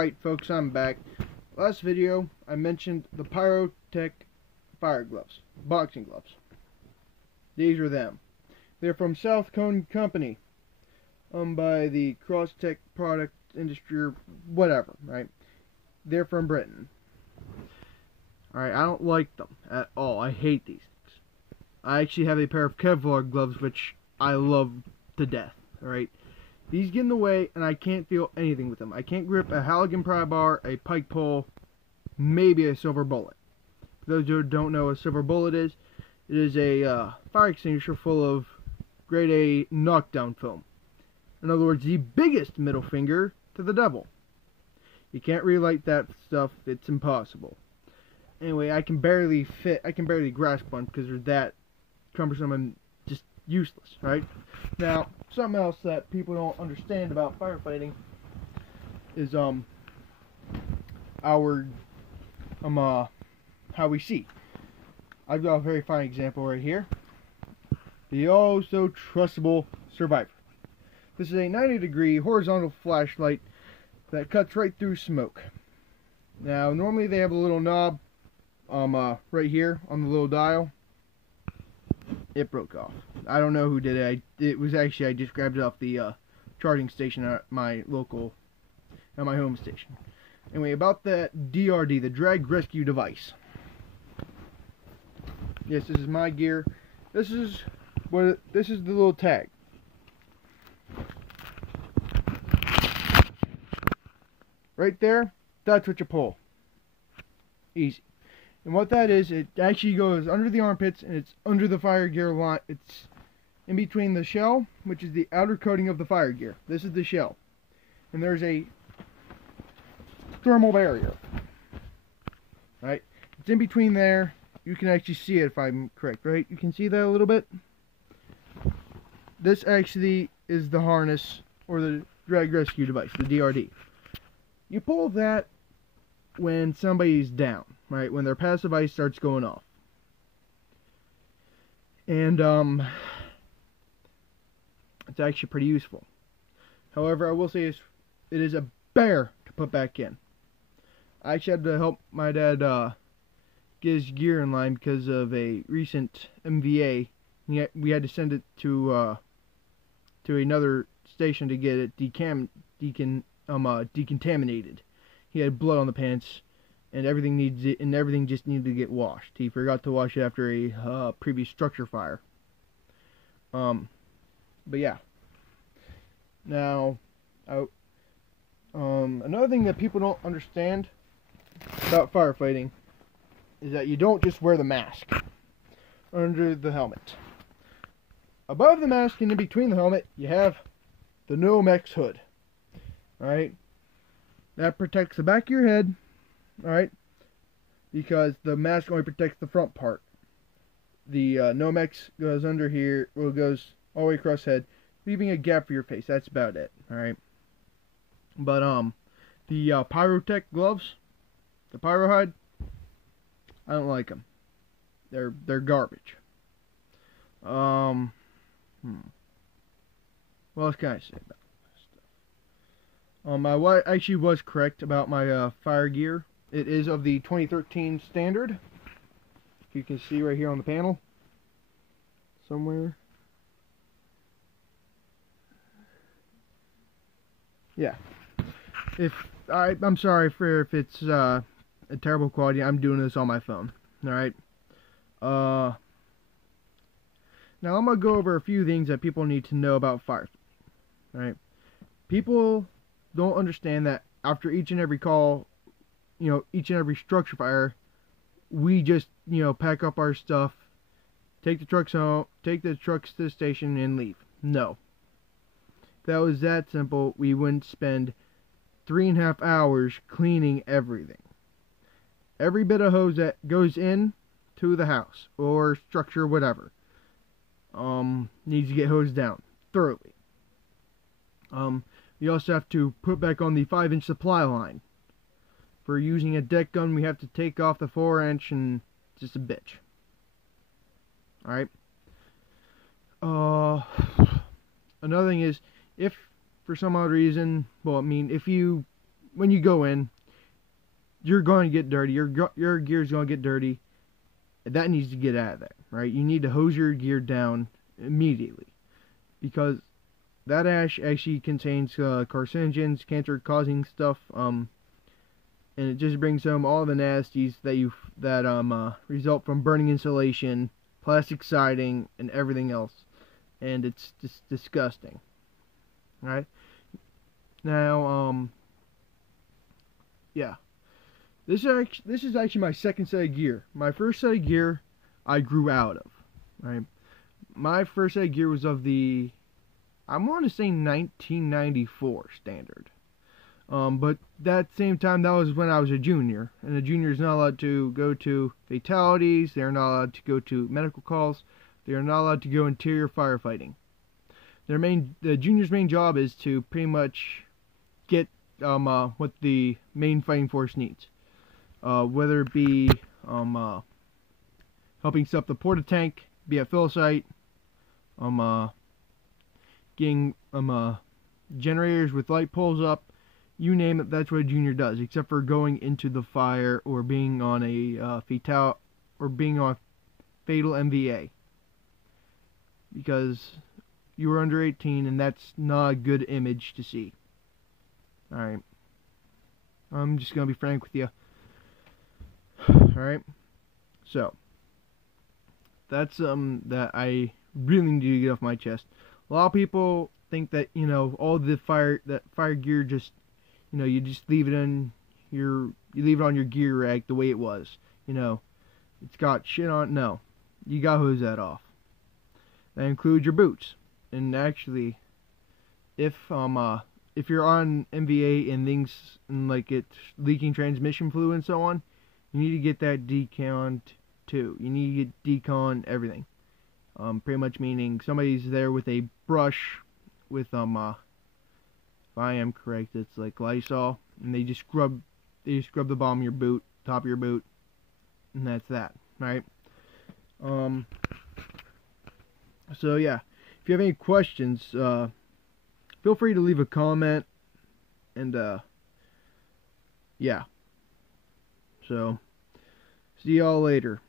Alright folks, I'm back. Last video I mentioned the Pyrotech fire gloves, boxing gloves. These are them. They're from South Cone Company, owned by the Crosstech Product Industry or whatever, right? They're from Britain. Alright, I don't like them at all. I hate these things. I actually have a pair of Kevlar gloves which I love to death, alright? These get in the way, and I can't feel anything with them. I can't grip a Halligan pry bar, a pike pole, maybe a silver bullet. For those who don't know what a silver bullet is, it is a fire extinguisher full of grade A knockdown film. In other words, the biggest middle finger to the devil. You can't relight that stuff, it's impossible. Anyway, I can barely grasp one because they're that cumbersome and just useless, right? Now, something else that people don't understand about firefighting is how we see. I've got a very fine example right here. The oh so trustable Survivor. This is a 90-degree horizontal flashlight that cuts right through smoke. Now, normally they have a little knob right here on the little dial. It broke off. I don't know who did it. It was actually, I just grabbed it off the charging station at my home station. Anyway, about that DRD, the Drag Rescue Device. Yes, this is my gear. This is the little tag. Right there, that's what you pull. Easy. And what that is, it actually goes under the armpits and it's under the fire gear line. It's in between the shell, which is the outer coating of the fire gear. This is the shell. And there's a thermal barrier. Right? It's in between there. You can actually see it if I'm correct, right? You can see that a little bit. This actually is the harness or the drag rescue device, the DRD. You pull that when somebody's down, right? When their passive ice starts going off. And it's actually pretty useful. However, I will say it is a bear to put back in. I actually had to help my dad get his gear in line because of a recent MVA. We had to send it to another station to get it decontaminated. He had blood on the pants, and everything just needed to get washed. He forgot to wash it after a previous structure fire. But yeah. Now, another thing that people don't understand about firefighting is that you don't just wear the mask under the helmet. Above the mask and in between the helmet, you have the Nomex hood. Alright? That protects the back of your head. Alright? Because the mask only protects the front part. The Nomex goes under here, well, it goes all the way across the head, leaving a gap for your face. That's about it. Alright? But, the Pyrotech gloves, the Pyrohide, I don't like them. They're garbage. What else can I say about this stuff? I actually was correct about my fire gear. It is of the 2013 standard. You can see right here on the panel. Somewhere. Yeah. I'm sorry if it's a terrible quality. I'm doing this on my phone. Alright. Now I'm going to go over a few things that people need to know about firefighting. Alright. People don't understand that after each and every call, each and every structure fire, we just, pack up our stuff, take the trucks home, take the trucks to the station and leave. No. If that was that simple, we wouldn't spend 3.5 hours cleaning everything. Every bit of hose that goes in to the house or structure, whatever, needs to get hosed down thoroughly. We also have to put back on the 5-inch supply line. For using a deck gun, we have to take off the 4-inch, and it's just a bitch. Alright. Another thing is, if for some odd reason, if you when you go in, you're going to get dirty. Your gear's going to get dirty. That needs to get out of there, right? You need to hose your gear down immediately, because that ash actually contains carcinogens, cancer-causing stuff, and it just brings home all the nasties that result from burning insulation, plastic siding, and everything else, and it's just disgusting. Right now, yeah. This is actually my second set of gear. My first set of gear I grew out of. Right, my first set of gear was of the, I want to say 1994 standard. But that same time, that was when I was a junior, and a junior is not allowed to go to fatalities. They're not allowed to go to medical calls. They are not allowed to go interior firefighting. The junior's main job is to pretty much get what the main fighting force needs. Whether it be helping set up the porta tank, be at fill site, getting generators with light poles up, you name it, that's what a junior does, except for going into the fire or being on a fatal MVA, because you were under 18 and that's not a good image to see. Alright, I'm just gonna be frank with you. Alright, so that's that I really need to get off my chest. A lot of people think that, you know, all the fire gear, just, you know, you just leave it on your gear rack the way it was. You know, it's got shit on it. No, you gotta hose that off. That includes your boots. And actually, if you're on MVA and things, and like it's leaking transmission fluid and so on, you need to get that deconned too. You need to get decon everything. Pretty much meaning somebody's there with a brush with if I am correct, it's like Lysol, and they just scrub the bottom of your boot, top of your boot, and that's that, right? So yeah, if you have any questions, feel free to leave a comment, and yeah. So see y'all later.